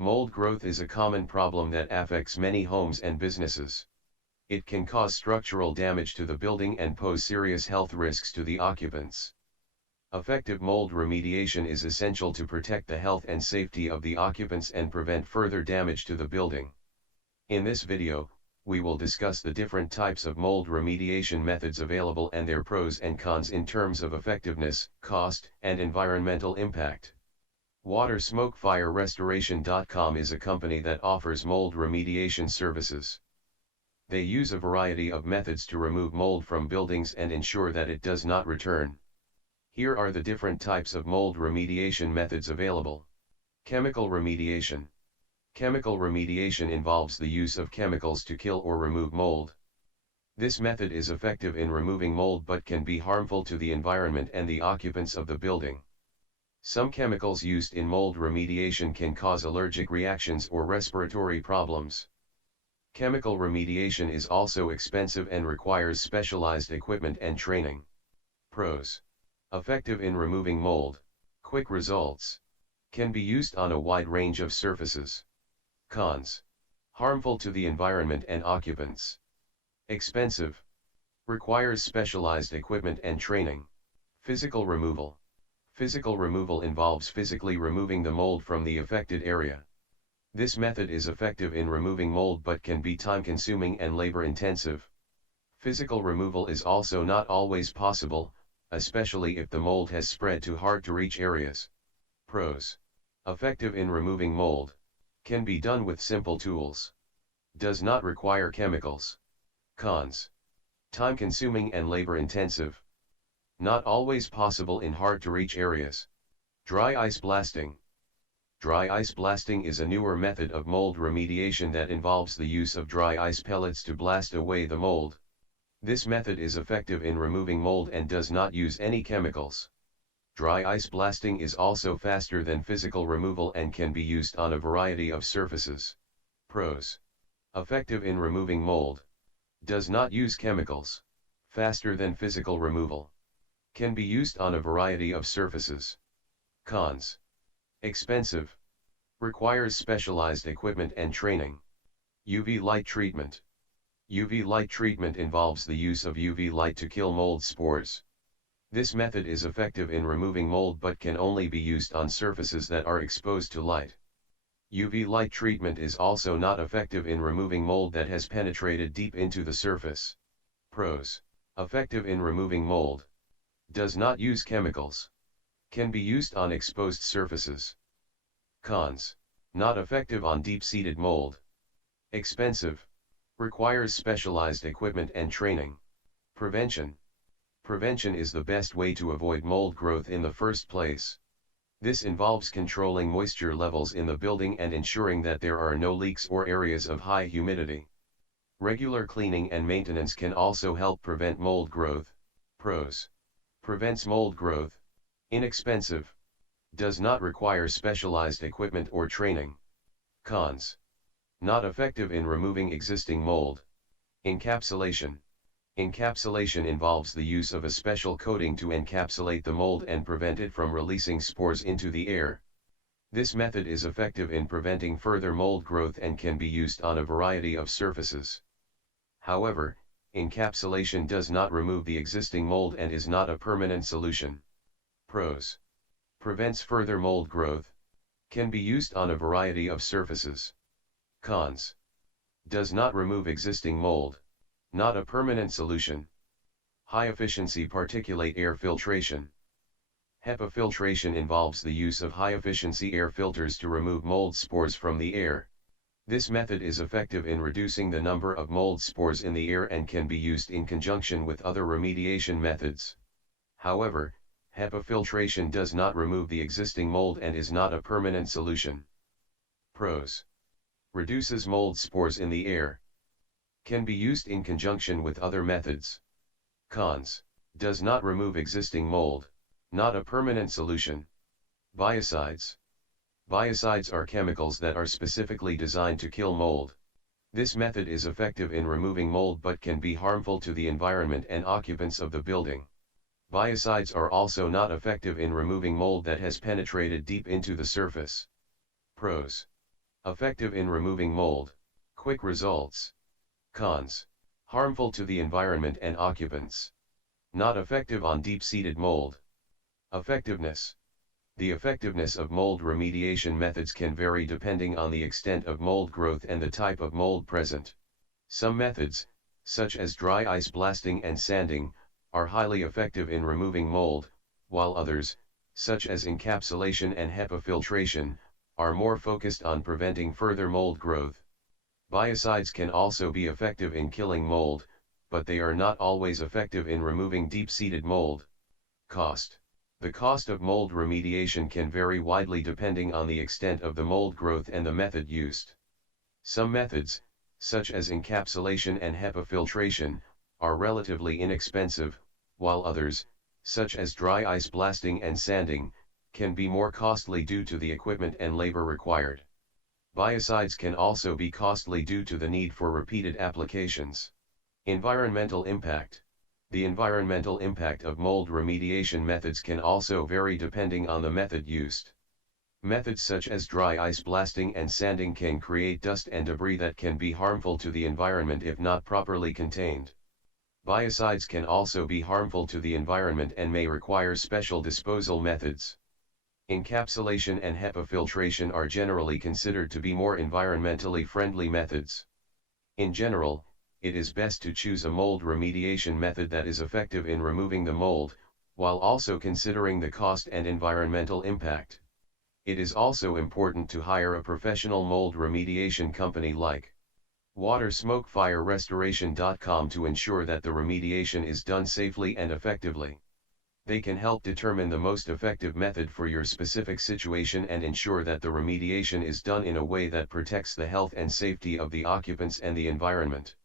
Mold growth is a common problem that affects many homes and businesses. It can cause structural damage to the building and pose serious health risks to the occupants. Effective mold remediation is essential to protect the health and safety of the occupants and prevent further damage to the building. In this video, we will discuss the different types of mold remediation methods available and their pros and cons in terms of effectiveness, cost, and environmental impact. WaterSmokeFireRestoration.com is a company that offers mold remediation services. They use a variety of methods to remove mold from buildings and ensure that it does not return. Here are the different types of mold remediation methods available. Chemical remediation. Chemical remediation involves the use of chemicals to kill or remove mold. This method is effective in removing mold but can be harmful to the environment and the occupants of the building. Some chemicals used in mold remediation can cause allergic reactions or respiratory problems. Chemical remediation is also expensive and requires specialized equipment and training. Pros. Effective in removing mold. Quick results. Can be used on a wide range of surfaces. Cons. Harmful to the environment and occupants. Expensive. Requires specialized equipment and training. Physical removal. Physical removal involves physically removing the mold from the affected area. This method is effective in removing mold but can be time-consuming and labor-intensive. Physical removal is also not always possible, especially if the mold has spread to hard-to-reach areas. Pros. Effective in removing mold. Can be done with simple tools. Does not require chemicals. Cons. Time-consuming and labor-intensive. Not always possible in hard-to-reach areas. Dry ice blasting. Dry ice blasting is a newer method of mold remediation that involves the use of dry ice pellets to blast away the mold. This method is effective in removing mold and does not use any chemicals. Dry ice blasting is also faster than physical removal and can be used on a variety of surfaces. Pros. Effective in removing mold. Does not use chemicals. Faster than physical removal. Can be used on a variety of surfaces. Cons. Expensive. Requires specialized equipment and training. UV light treatment. UV light treatment involves the use of UV light to kill mold spores. This method is effective in removing mold but can only be used on surfaces that are exposed to light. UV light treatment is also not effective in removing mold that has penetrated deep into the surface. Pros. Effective in removing mold. Does not use chemicals. Can be used on exposed surfaces. Cons. Not effective on deep-seated mold. Expensive. Requires specialized equipment and training. Prevention. Prevention is the best way to avoid mold growth in the first place. This involves controlling moisture levels in the building and ensuring that there are no leaks or areas of high humidity. Regular cleaning and maintenance can also help prevent mold growth. Pros. Prevents mold growth. Inexpensive. Does not require specialized equipment or training. Cons. Not effective in removing existing mold. Encapsulation. Encapsulation involves the use of a special coating to encapsulate the mold and prevent it from releasing spores into the air. This method is effective in preventing further mold growth and can be used on a variety of surfaces. However, encapsulation does not remove the existing mold and is not a permanent solution. Pros. Prevents further mold growth. Can be used on a variety of surfaces. Cons. Does not remove existing mold. Not a permanent solution. High-efficiency particulate air filtration. HEPA filtration involves the use of high-efficiency air filters to remove mold spores from the air. This method is effective in reducing the number of mold spores in the air and can be used in conjunction with other remediation methods. However, HEPA filtration does not remove the existing mold and is not a permanent solution. Pros. Reduces mold spores in the air. Can be used in conjunction with other methods. Cons. Does not remove existing mold. Not a permanent solution. Biocides. Biocides are chemicals that are specifically designed to kill mold. This method is effective in removing mold but can be harmful to the environment and occupants of the building. Biocides are also not effective in removing mold that has penetrated deep into the surface. Pros. Effective in removing mold. Quick results. Cons. Harmful to the environment and occupants. Not effective on deep-seated mold. Effectiveness. The effectiveness of mold remediation methods can vary depending on the extent of mold growth and the type of mold present. Some methods, such as dry ice blasting and sanding, are highly effective in removing mold, while others, such as encapsulation and HEPA filtration, are more focused on preventing further mold growth. Biocides can also be effective in killing mold, but they are not always effective in removing deep-seated mold. Cost. The cost of mold remediation can vary widely depending on the extent of the mold growth and the method used. Some methods, such as encapsulation and HEPA filtration, are relatively inexpensive, while others, such as dry ice blasting and sanding, can be more costly due to the equipment and labor required. Biocides can also be costly due to the need for repeated applications. Environmental impact. The environmental impact of mold remediation methods can also vary depending on the method used. Methods such as dry ice blasting and sanding can create dust and debris that can be harmful to the environment if not properly contained. Biocides can also be harmful to the environment and may require special disposal methods. Encapsulation and HEPA filtration are generally considered to be more environmentally friendly methods. In general, it is best to choose a mold remediation method that is effective in removing the mold, while also considering the cost and environmental impact. It is also important to hire a professional mold remediation company like WaterSmokeFireRestoration.com to ensure that the remediation is done safely and effectively. They can help determine the most effective method for your specific situation and ensure that the remediation is done in a way that protects the health and safety of the occupants and the environment.